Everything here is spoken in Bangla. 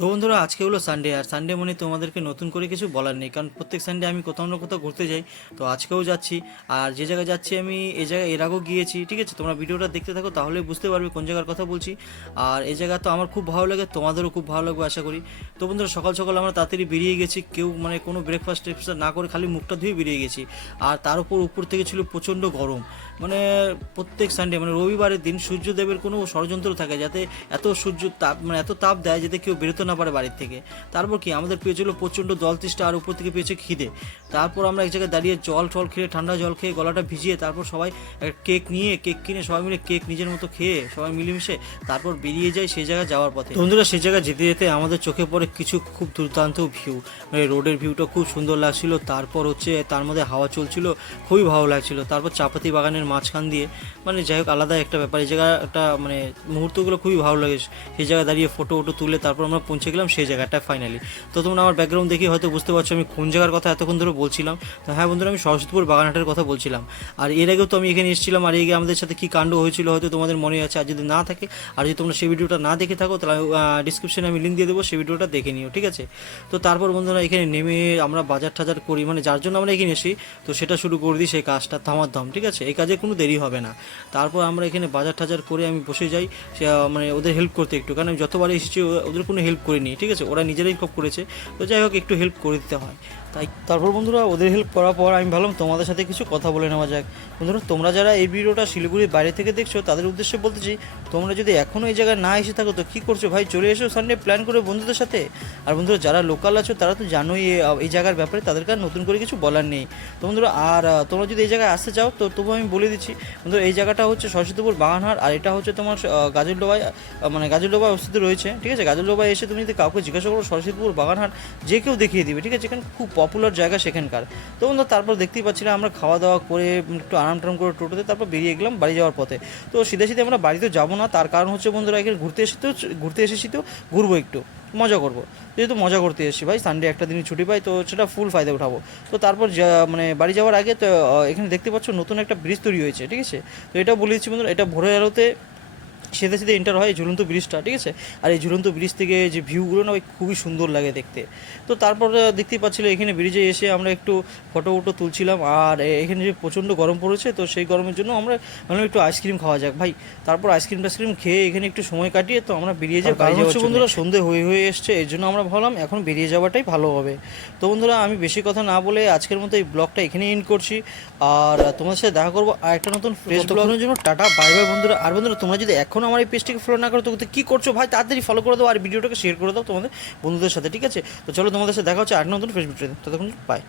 তো বন্ধুরা আজকে হলো সানডে, আর সানডে মানে তোমাদেরকে নতুন করে কিছু বলার নেই, কারণ প্রত্যেক সানডে আমি কোথাও না কোথাও ঘুরতে যাই। তো আজকেও যাচ্ছি। আর যে জায়গায় যাচ্ছি আমি এই জায়গায় এর আগেও গিয়েছি, ঠিক আছে? তোমরা ভিডিওটা দেখতে থাকো, তাহলে বুঝতে পারবে কোন জায়গার কথা বলছি। আর এই জায়গা তো আমার খুব ভালো লাগে, তোমাদেরও খুব ভালো লাগবে আশা করি। তো বন্ধুরা সকাল সকাল আমরা তাড়াতাড়ি বেরিয়ে গেছি, কেউ মানে কোনো ব্রেকফাস্ট টেকফাস্ট না করে খালি মুখটা ধুয়ে বেরিয়ে গেছি। আর তার উপর থেকে ছিল প্রচণ্ড গরম। মানে প্রত্যেক সানডে মানে রবিবারের দিন সূর্যদেবের কোনো ষড়যন্ত্র থাকে যাতে এত সূর্য তাপ মানে এত তাপ দেয় যাতে কেউ বেরোতে না পারে বাড়ির থেকে। তারপর কি আমাদের পেয়েছিল প্রচণ্ড জল তৃষ্ণা, আর উপর থেকে পেয়েছে খিদে। তারপর আমরা এক জায়গায় দাঁড়িয়ে জল টল খেয়ে, ঠান্ডা জল খেয়ে গলাটা ভিজিয়ে, তারপর সবাই কেক নিয়ে, কেক কিনে সবাই মিলে কেক নিজের মতো খেয়ে সবাই মিলেমিশে তারপর বেরিয়ে যায় সেই জায়গায় যাওয়ার পথে। বন্ধুরা সেই জায়গায় যেতে যেতে আমাদের চোখে পড়ে কিছু খুব দুর্দান্ত ভিউ, মানে রোডের ভিউটা খুব সুন্দর লাগছিল। তারপর হচ্ছে তার মধ্যে হাওয়া চলছিল, খুবই ভালো লাগছিল। তারপর চাপাতি বাগানের মাঝখান দিয়ে, মানে যাই হোক আলাদা একটা ব্যাপার, এই জায়গাটা মানে মুহূর্তগুলো খুবই ভালো লাগে। সেই জায়গায় দাঁড়িয়ে ফটো তুলে তারপর আমরা পৌঁছে গেলাম সেই জায়গাটা ফাইনালি। তো তোমরা আমার ব্যাকগ্রাউন্ড দেখে হয়তো বুঝতে পারছো আমি কোন জায়গার কথা এতক্ষণ ধরে বলছিলাম। তো হ্যাঁ বন্ধুরা, আমি সরস্বতীপুর বাগানহাটের কথা বলছিলাম। আর এর আগেও তো আমি এখানে এসেছিলাম, আর এগে আমাদের সাথে কী কাণ্ড হয়েছিল হয়তো তোমাদের মনে আছে। আর যদি না থাকে, আর যদি তোমরা সেই ভিডিওটা না দেখে থাকো, তাহলে ডিসক্রিপশনে আমি লিঙ্ক দিয়ে দেবো, সেই ভিডিওটা দেখে নিও, ঠিক আছে? তো তারপর বন্ধুরা এখানে নেমে আমরা বাজার টাজার করি, মানে যার জন্য আমরা এখানে এসি, তো সেটা শুরু করে দিই সেই কাজটা ধামাধম, ঠিক আছে? এই কাজে কোনো দেরি হবে না। তারপর আমরা এখানে বাজার টাজার করে আমি বসে যাই, মানে ওদের হেল্প করতে একটু, কারণ আমি যতবার এসেছি ওদের কোনো হেল্প করিনি, ঠিক আছে? ওরা নিজেরাই সব করেছে। তো যাই হোক একটু হেল্প করে দিতে হয়। তাই তারপর বন্ধুরা ওদের হেল্প করার পর আমি ভাবলাম তোমাদের সাথে কিছু কথা বলে নেওয়া যাক। বন্ধুরা তোমরা যারা এই ভিডিওটা শিলিগুড়ির বাইরে থেকে দেখছো তাদের উদ্দেশ্যে বলতেছি, তোমরা যদি এখনও এই জায়গায় না এসে থাকো তো কী করছো ভাই? চলে এসো সানডে প্ল্যান করে বন্ধুদের সাথে। আর বন্ধুরা যারা লোকাল আছো তারা তো জানোই এই জায়গার ব্যাপারে, তাদেরকে আর নতুন করে কিছু বলার নেই। তো বন্ধুরা আর তোমরা যদি এই জায়গায় আসতে চাও তো তবু আমি বলে দিচ্ছি বন্ধুরা, এই জায়গাটা হচ্ছে সরস্বতীপুর বাগানহাট, আর এটা হচ্ছে তোমার গাজলডোবায়, মানে গাজলডোবায় অবস্থিত রয়েছে, ঠিক আছে? গাজলডোবায় এসে তুমি যদি কাউকে জিজ্ঞাসা করো সরস্বতীপুর বাগানহাট, যে কেউ দেখিয়ে দিবে, ঠিক আছে? এখানে খুব পপুলার জায়গা সেখানকার। তো বন্ধু তারপর দেখতেই পাচ্ছিলাম আমরা খাওয়া দাওয়া করে একটু আরাম টারাম করে টোটোতে তারপর বেরিয়ে গেলাম বাড়ি যাওয়ার পথে। তো সিধে সিধে আমরা বাড়িতে যাবো না, তার কারণ হচ্ছে বন্ধুরা এখানে ঘুরতে এসেছি তো ঘুরবো, একটু মজা করবো। যেহেতু মজা করতে এসেছি ভাই, সানডে একটা দিন ছুটি পাই, তো সেটা ফুল ফায়দা উঠাবো। তো তারপর মানে বাড়ি যাওয়ার আগে তো এখানে দেখতে পাচ্ছ নতুন একটা ব্রিজ তৈরি হয়েছে, ঠিক আছে? তো এটা বলে দিচ্ছি বন্ধুরা, এটা ভোরের আলোতে সিধে সিধে এন্টার হয় এই ঝুলন্ত ব্রিজটা, ঠিক আছে? আর এই ঝুলন্ত ব্রিজ থেকে যে ভিউগুলো না ওই খুবই সুন্দর লাগে দেখতে। তো তারপর দেখতেই পাচ্ছিল এখানে ব্রিজে এসে আমরা একটু ফটো তুলছিলাম। আর এখানে যে প্রচণ্ড গরম পড়েছে, তো সেই গরমের জন্য আমরা ভাবলাম একটু আইসক্রিম খাওয়া যাক ভাই। তারপর আইসক্রিম টাইসক্রিম খেয়ে এখানে একটু সময় কাটিয়ে তো আমরা বেরিয়ে যাই বাড়ি যাওয়ার জন্য। বন্ধুরা সন্ধে হয়ে এসছে, এর জন্য আমরা ভাবলাম এখন বেরিয়ে যাওয়াটাই ভালো হবে। তো বন্ধুরা আমি বেশি কথা না বলে আজকের মতো এই ব্লগটা এখানে এন্ড করছি। আর তোমাদের সাথে দেখা করবো আর একটা নতুন ফ্রেশ ব্লগের জন্য। টাটা বাই বাই বন্ধুরা। আর বন্ধুরা তোমরা যদি এখন আমার এই পেজটিকে ফলো না করো তো কী করছো ভাই? তাড়াতাড়ি ফলো করে দাও আর ভিডিওটাকে শেয়ার করে দাও তোমাদের বন্ধুদের সাথে, ঠিক আছে? তো চলো তোমাদের সাথে দেখা হচ্ছে আর নতুন ফ্রেশ ভিডিওতে, ততক্ষণ বাই।